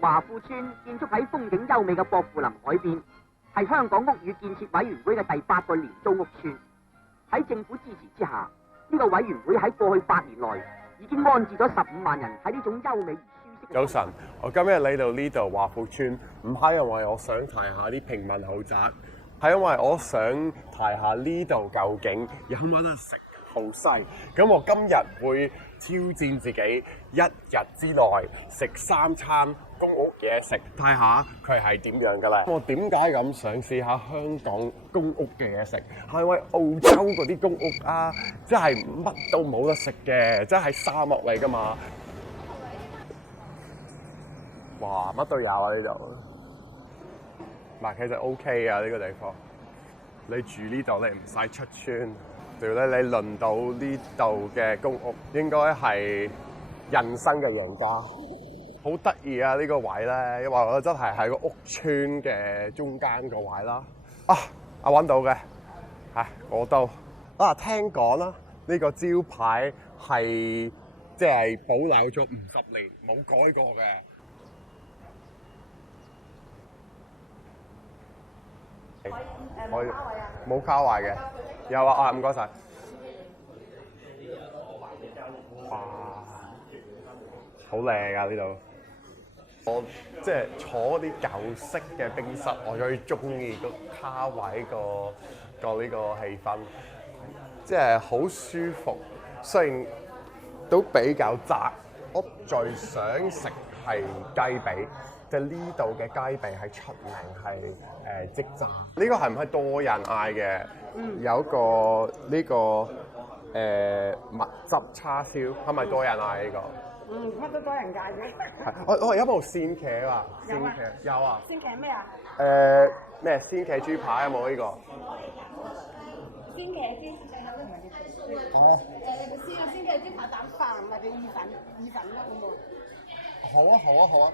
華富村建築喺風景優美嘅薄扶林海邊，係香港屋宇建設委員會嘅第8個廉租屋村。喺政府支持之下，呢個委員會喺過去8年內已經安置咗15萬人喺呢種優美而舒適嘅。早晨，我今日嚟到呢度華富村，唔係因為我想睇下啲平民豪宅，係因為我想睇下呢度究竟有冇得食好西。咁我今日會挑戰自己1日之內食3餐公屋嘢食，睇下佢係點樣嘅咧。我點解咁想試下香港公屋嘅嘢食？係因為澳洲嗰啲公屋啊，真係乜都冇得食嘅，真係沙漠嚟㗎嘛。哇！乜都有啊呢度。嗱，其實 OK 啊呢個地方。你住呢度，你唔使出村。對咧，你輪到呢度嘅公屋，應該係人生嘅贏家。好得意啊！呢個位咧，因為我真係喺個屋村嘅中間個位啦。啊，揾到嘅，嗰度啊，聽講啦，呢個招牌係即係保留咗50年，冇改過嘅。可以冇卡位嘅，有啊，唔該晒。哇，好靚啊呢度！我即係坐啲舊式嘅冰室，我最中意個卡位個呢個氣氛，即係好舒服。雖然都比較窄，我最想食係雞髀。即係呢度嘅雞髀係出名係即炸，呢個係唔係多人嗌嘅？有個呢個蜜汁叉燒，係咪多人嗌呢個？乜都多人嗌嘅。係，我有部鮮茄啊，鮮茄有啊。鮮茄咩啊？咩鮮茄豬排有冇呢個？鮮茄豬。哦。鮮茄豬扒蛋飯或者意粉啦咁喎。好啊好啊好啊！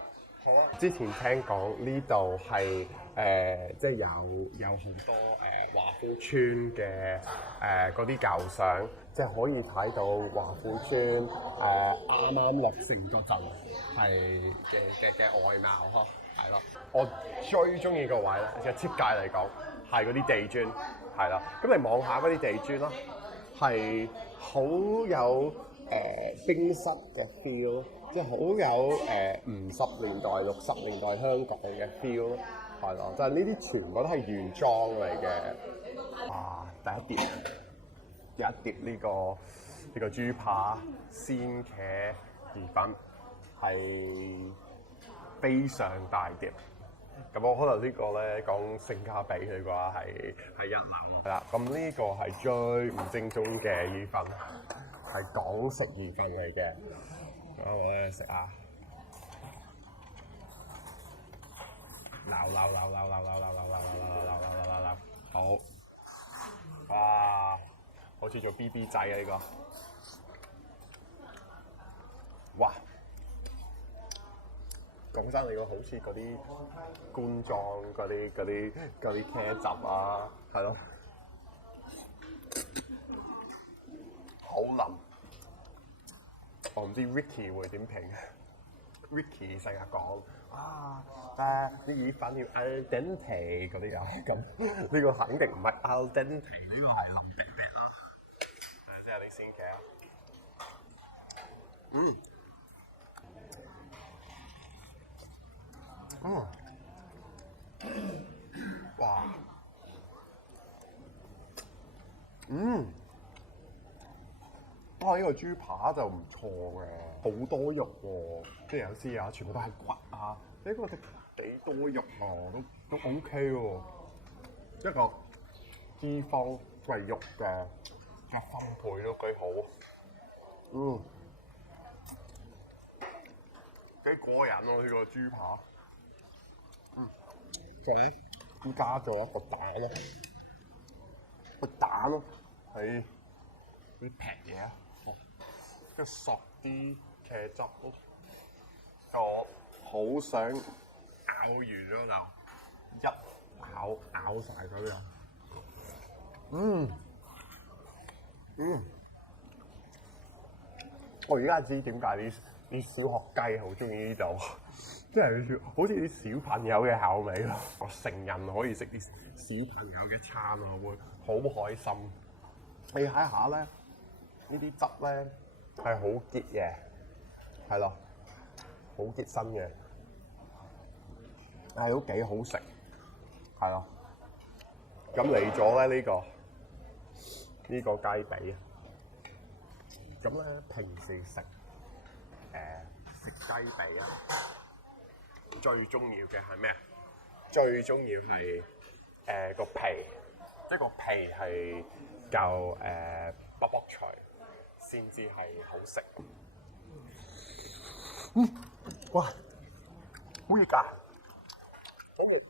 之前聽講呢度係即係有好多華富村嘅嗰啲舊相，即係可以睇到華富村啱啱落成嗰陣係嘅外貌呵，係咯。我最中意個位咧，即係設計嚟講係嗰啲地磚，係啦。咁你望下嗰啲地磚啦，係好有冰室嘅 feel。即係好有50年代、60年代香港嘅 feel 咯，係咯，就係呢啲全部都係原裝嚟嘅。啊，第一碟有一碟呢個豬扒鮮茄意粉係非常大碟。咁我可能呢個咧講性價比嘅話係一流。係啦，咁呢個係最唔正宗嘅意粉，係港式意粉嚟嘅。我咧食啊！撈，好！哇，好似做 BB 仔啊呢個！哇！講真，你個好似嗰啲罐裝嗰啲茄汁啊，係咯，好腍。我唔知 Ricky 會點評 Ricky 成日講啲意粉要 al dente 嗰啲啊，咁呢個肯定唔係 al dente， 呢個係腍啤啤啦。即係啲鮮茄啊，哇，呢個豬扒就唔錯嘅，好多肉喎，即係有啲啊，全部都係骨啊，呢個幾多肉啊，都 OK 喎，一個脂肪為肉嘅分配都幾好，幾過癮喎呢個豬扒，咁加咗一個蛋咯，係啲劈嘢啊！跟住索啲茄汁咯，我好想咬完咗就咬晒佢啊！我而家知點解啲啲小學雞好中意呢度，即係好似啲小朋友嘅口味咯。我成人可以食啲小朋友嘅餐啊，會好開心。你睇下咧，呢啲汁咧係好結嘅，係咯，好結身嘅，係都幾好食，係咯。咁嚟咗咧呢個雞髀啊，咁咧平時食雞髀啊，最重要嘅係咩啊？最重要係個皮，即係個皮係夠卜卜脆，先至係好食。哇！好熱㗎！好熱！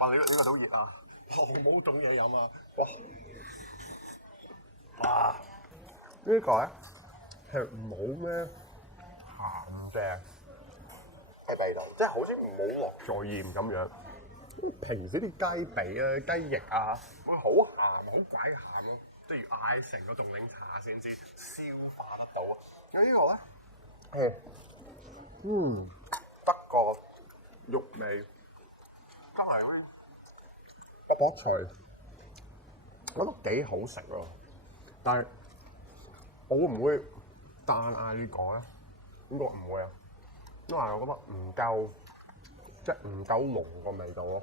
哇！呢個都熱啊！好冇種嘢飲啊！哇！呢個咧係冇咩鹹嘅喺味道，即係好似冇落咗鹽咁樣。平時啲雞髀啊、雞翼啊，哇好鹹，好鬼鹹咯，即係要嗌成個凍檸茶先至消化得到啊！咁呢個咧得個肉味，加埋嗰啲卜卜脆，我覺得幾好食喎。但係我會唔會單嗌呢個咧？應該唔會啊，因為我覺得唔夠，即係唔夠濃個味道咯，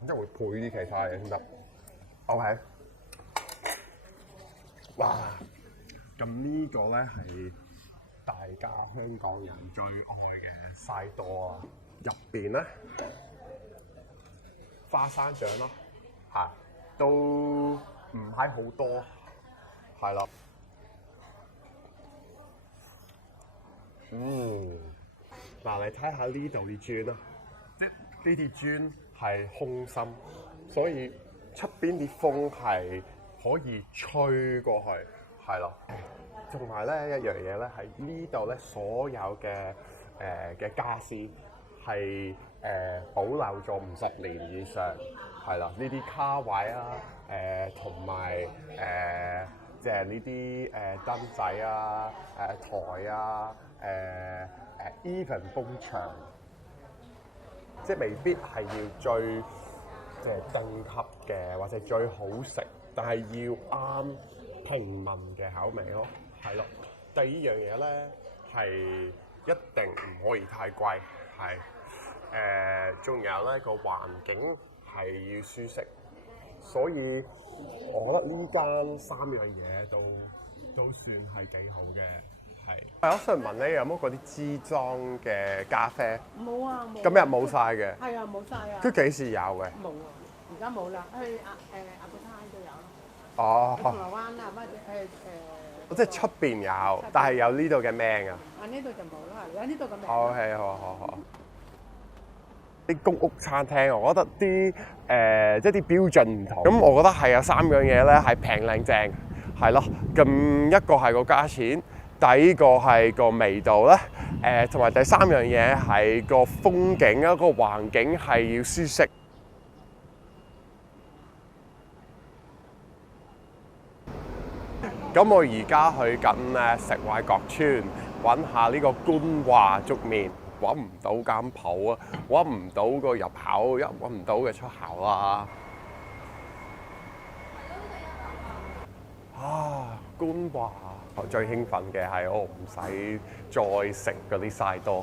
即係會配啲其他嘢先得。OK， 哇！咁呢個咧係大家香港人最愛嘅西多啊，入邊咧花生醬咯，係都唔係好多，係啦。嗱，你睇下呢度啲磚啦，即係呢啲磚係空心，所以出邊啲風係可以吹過去，係咯。同埋咧一樣嘢咧，喺呢度咧所有嘅傢俬係保留咗50年以上，係啦。呢啲卡位啊，同埋即係呢啲燈仔啊、台啊、even 埲牆，即係未必係要最即係頂級嘅或者最好食，但係要啱平民嘅口味咯，係咯。第二樣嘢咧係一定唔可以太貴，係仲有咧個環境係要舒適，所以我覺得呢間3樣嘢都算係幾好嘅。係，我想問你有冇嗰啲支裝嘅咖啡？冇啊，冇。今日冇晒嘅。係啊，冇晒啊。佢幾時有嘅？冇啊，而家冇啦。去阿布泰都有咯。哦。銅鑼灣啊，或者即係出邊有，但係有呢度嘅名啊。啊，呢度就冇啦，有呢度嘅名。OK，好。啲公屋餐廳，我覺得啲即係啲標準唔同。咁我覺得係有3樣嘢咧係平靚正，係咯。咁一個係個價錢。第二個係個味道咧，同埋第3樣嘢係個風景啊，個環境係要舒適。咁我而家去緊石圍角村揾下呢個官話粥麵，揾唔到間鋪啊，揾唔到個入口，揾唔到嘅出口啦。官話最興奮嘅係我唔使再食嗰啲曬多，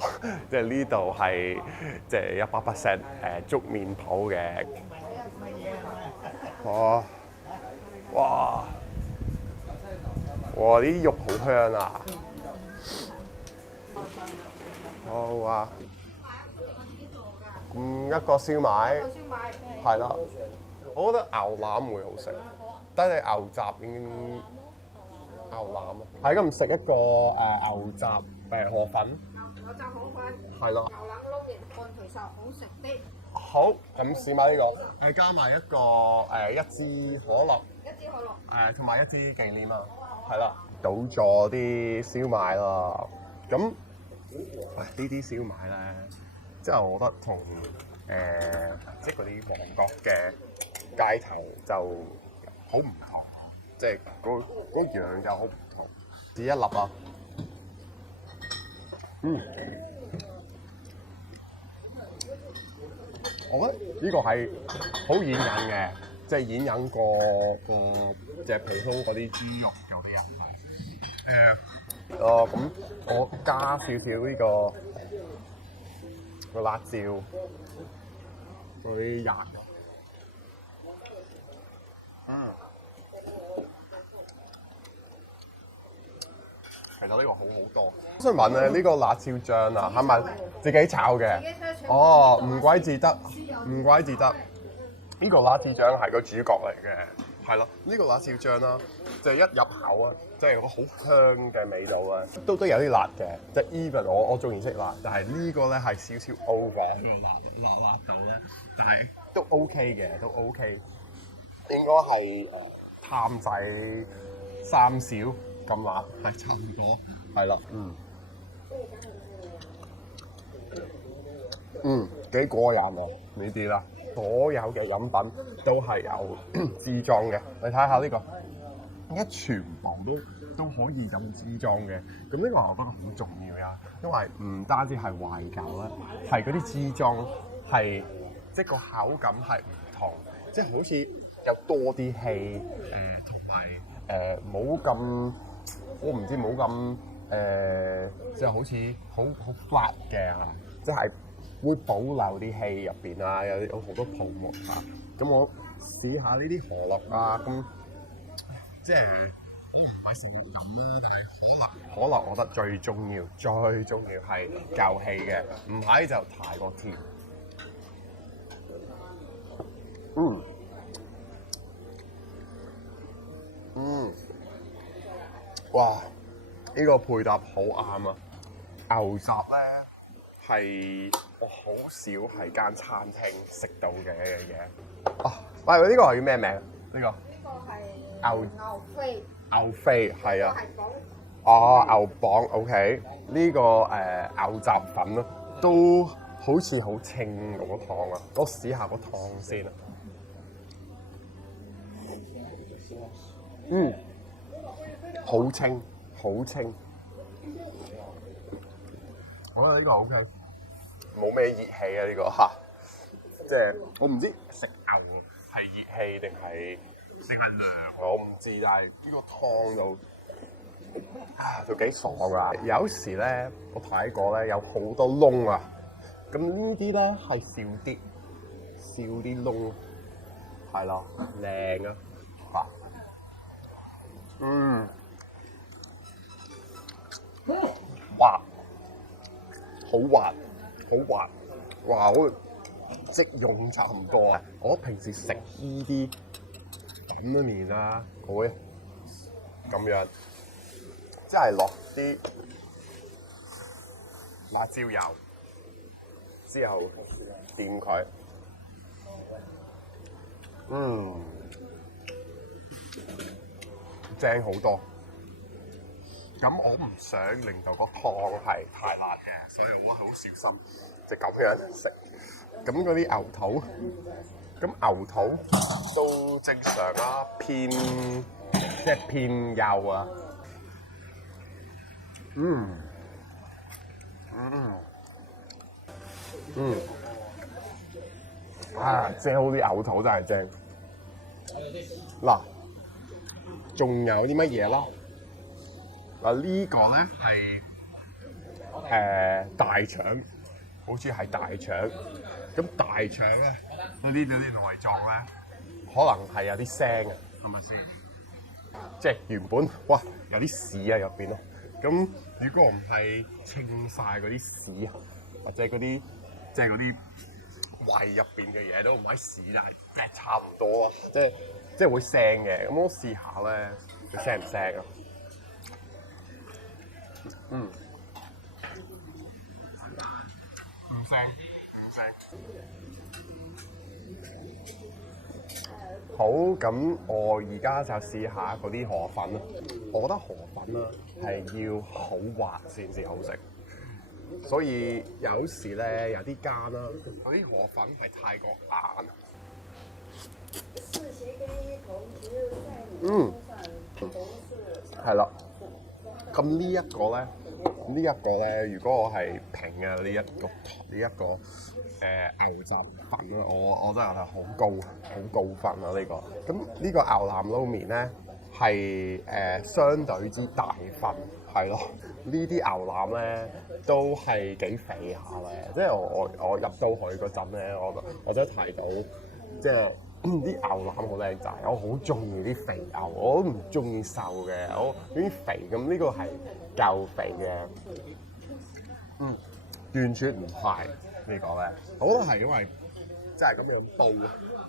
即係呢度係即係100% 粥麵鋪嘅。哇！啲肉好香啊！好啊，一個燒賣，係啦。我覺得牛腩會好食，但係牛雜已經牛腩啊。係咁食一個牛雜河粉。牛雜河粉。係咯。牛腩撈完乾其實好食啲。好，咁試埋呢個，加埋一個1支可樂。1支可樂。同埋1支忌廉啊。係啦，倒咗啲燒賣啦。咁呢啲燒賣咧，即係我覺得同即係嗰啲旺角嘅街頭就好唔同，即係嗰樣就好唔同。試一粒啊！我覺得呢個係好演繹嘅，即係演繹過隻皮鬆嗰啲豬肉嗰啲人係。咁我加少少呢個辣椒嗰啲人。其實呢個好好多。我想問咧，呢個辣椒醬啊，係咪自己炒嘅？哦，唔怪之得，唔怪之得。呢個辣椒醬係個主角嚟嘅，係咯。呢個辣椒醬啦，就係一入口啊，即係有個好香嘅味道啊，都有啲辣嘅。即係 even 我中意食辣，但係呢個咧係少少 over 呢個辣度咧，但係都 OK 嘅，都 OK。應該係淡仔三小咁辣，係差唔多，係啦，幾過癮啊！呢啲啦，所有嘅飲品都係有支裝嘅。你睇下呢個，而家全部都可以飲支裝嘅。咁呢個我覺得好重要呀，因為唔單止係懷舊啦，係嗰啲支裝係即係個口感係唔同，即係好似有多啲氣，同埋冇咁，我唔知冇咁即係好似好 flat 嘅嚇，即係會保留啲氣入邊啊，有好多泡沫啊。咁我試下呢啲可樂啊，咁即係我唔係成日飲啦，但係可樂我覺得最重要係夠氣嘅，唔係就太過甜。哇！呢個配搭好啱啊！牛雜咧係我好少喺間餐廳食到嘅一樣嘢。喂，呢個係叫咩名？呢個？呢個係牛肺。牛肺係啊。牛膀 OK。呢個牛雜粉咯，都好似好清嗰個湯啊！我試下個湯先啊。好清，好清。我覺得呢個 OK，冇咩熱氣啊！呢個嚇，即係我唔知食牛係熱氣定係涼，我唔知，但係呢個湯就幾爽啊！有時咧，我睇過咧有好多窿啊，咁呢啲咧係少啲窿，係咯，靚啊！哇！好滑，哇！好即用差唔多啊！我平時食依啲粉嘅麵啊，我會咁樣，即係落啲辣椒油之後掂佢，正好多。咁我唔想令到個湯係太辣嘅，所以我好小心，就咁樣食。咁嗰啲牛肚，咁牛肚都正常啦，偏幼啊。正好啲牛肚真係正。嗱，仲有啲乜嘢啦？嗱，呢個咧係大腸，好似係大腸。咁大腸咧，呢度啲內臟咧，可能係有啲腥啊，係咪先？即係原本哇有啲屎啊入邊咯。咁如果唔係清晒嗰啲屎啊，或者嗰啲即係嗰啲胃入邊嘅嘢都唔係屎，但係差唔多啊，即係會腥嘅。咁我試下咧，佢腥唔腥啊？唔腥。好，咁我而家就試下嗰啲河粉啦。我覺得河粉啦係要好滑先至好食，所以有時咧有啲間啦，嗰啲河粉係太過硬。係啦。咁呢一個咧呢一個咧，如果我係評嘅呢一個牛雜粉啦，我真係覺得好高分啊！呢個咁呢個牛腩撈麵咧係相對之大份，係咯。呢啲牛腩咧都係幾肥下嘅，即係我入到去嗰陣咧，我都睇到即係啲牛腩好靚仔，我好中意啲肥牛，我都唔中意瘦嘅，我啲肥咁呢個係夠肥嘅，完全唔係呢個咧，我覺得係因為即係咁樣煲，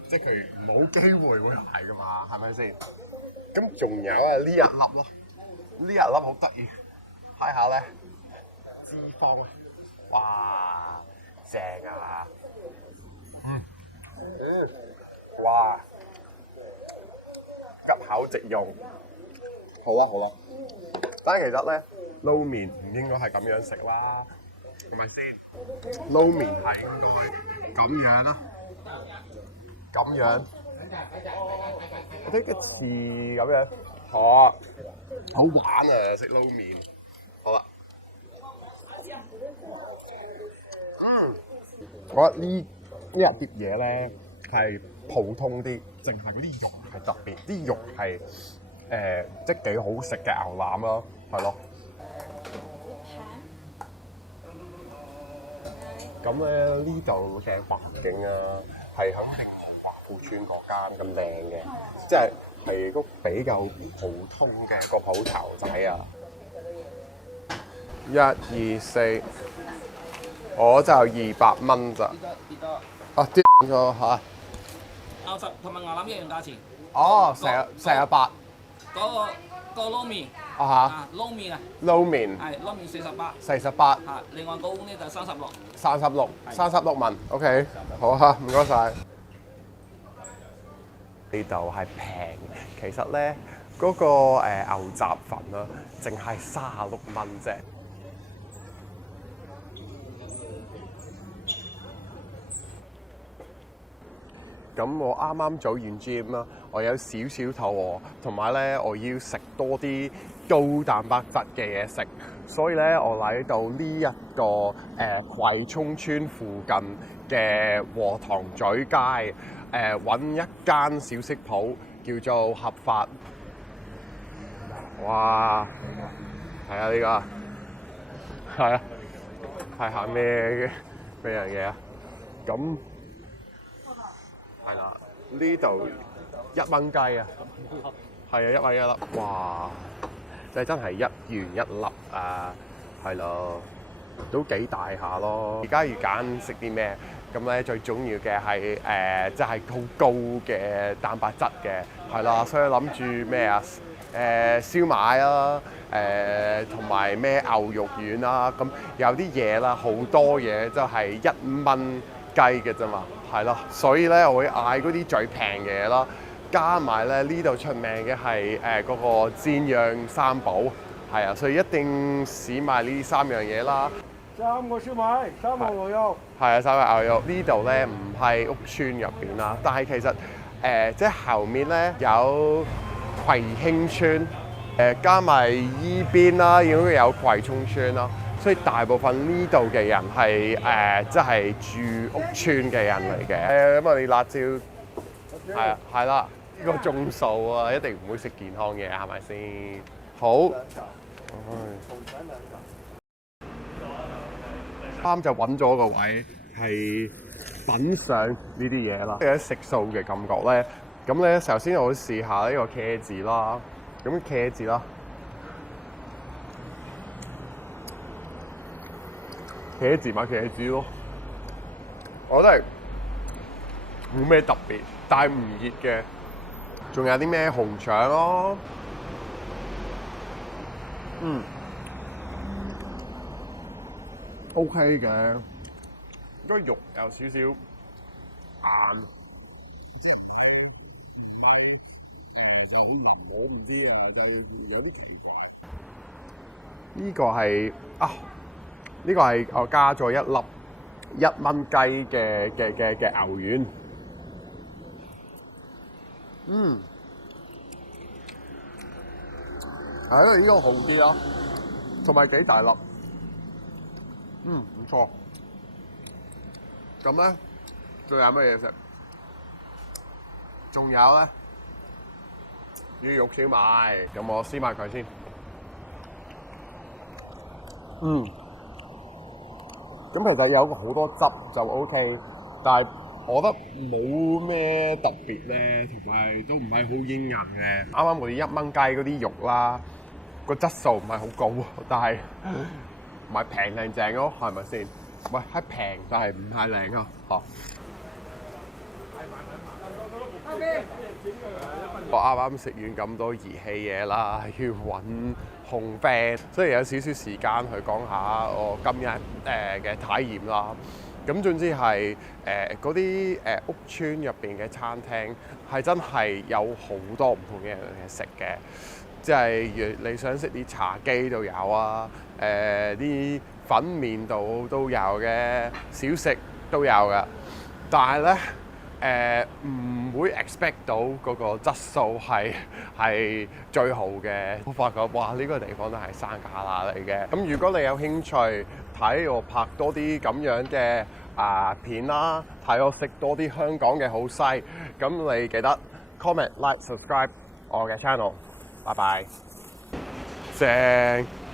即係佢冇機會會係噶嘛，係咪先？咁仲有啊呢一粒咯，呢一粒好得意。睇下咧，脂肪啊，哇，正啊！哇，急口直用，好啦。但係其實咧，撈麵唔應該係咁樣食啦，係咪先？撈麵係應該咁樣啦，咁樣，呢個字咁樣，好玩啊！食撈麵。好啦，我覺得呢一碟嘢咧係普通啲，淨係嗰啲肉係特別，啲肉係即係幾好食嘅牛腩咯，係咯。咁咧呢度嘅環境啊，係肯定冇華富村嗰間咁靚嘅，即係個比較普通嘅一個鋪頭仔啊。1、2、4，我就200蚊咋。跌多。啊，跌咗嚇。牛雜同埋牛腩一樣價錢。哦，48。嗰個撈麵。啊啊，撈麵啊。撈麵。係撈麵48。48。嚇，另外個碗咧就36。36蚊。OK， 好嚇，唔該晒。呢度係平，其實咧嗰個牛雜粉啦，淨係36蚊啫。咁我啱啱做完 gym 啦，我有少少肚餓，同埋咧我要食多啲高蛋白質嘅嘢食，所以咧我嚟到呢一個葵涌村附近嘅禾塘咀街，揾一間小食鋪叫做合法。哇！係啊，呢個係啊，睇下咩樣嘢啊？咁係啦，呢度1蚊雞啊，係啊，1蚊一粒，哇！真係1元1粒啊，係咯，都幾大下咯。而家要揀食啲咩？咁咧最重要嘅係即係好高嘅蛋白質嘅，係啦，所以諗住咩啊？燒賣啦，同埋咩牛肉丸啦，咁有啲嘢啦，好多嘢都係1蚊雞嘅啫嘛，係咯，所以咧我會嗌嗰啲最平嘅嘢啦，加埋咧呢度出名嘅係嗰個煎釀三寶，係啊，所以一定試埋呢3樣嘢啦。3個燒賣，3個牛肉。係啊，3個牛肉。呢度咧唔係屋村入邊啦，但係其實即係後面咧有葵興村，加埋依邊啦，應該有葵涌村啦，所以大部分呢度嘅人係即係住屋村嘅人嚟嘅。咁我哋辣椒係啦，呢個種素啊，一定唔會食健康嘢，係咪先？好。啱就揾咗個位係品嚐呢啲嘢啦，有食素嘅感覺咧。咁咧，首先我會試下呢個茄子啦。咁茄子啦，茄子咪茄子咯。我覺得係冇咩特別，但係唔熱嘅。仲有啲咩紅腸咯，OK 嘅。個肉有少少硬，即係唔係就好腍，我唔知啊，就有啲奇怪。呢個係呢個係我加咗1粒1蚊雞嘅牛丸。係因為呢個好啲咯，同埋幾大粒。唔錯。咁咧，仲有乜嘢食？仲有咧，魚肉燒賣。咁我試埋佢先。咁其實有好多汁就 OK， 但係我覺得冇咩特別咧，同埋都唔係好煙韌嘅。啱啱嗰啲一蚊雞嗰啲肉啦，個質素唔係好高，但係唔係平靚正咯，係咪先？喂，係平但係唔係靚啊！嚇！我啱啱食完咁多儀器嘢啦，要揾紅啡，所以有少少時間去講下我今日嘅體驗啦。咁總之係嗰啲屋村入邊嘅餐廳係真係有好多唔同嘅嘢食嘅，即係你想食啲茶几都有啊，啲粉麵度都有嘅，小食都有㗎，但係咧。唔會 expect 到嗰個質素係最好嘅。我發覺哇，呢個地方都係山旮旯嚟嘅。咁如果你有興趣睇我拍多啲咁樣嘅片啦，睇我食多啲香港嘅好西，咁你記得 comment、like、subscribe 我嘅 channel。拜拜。正。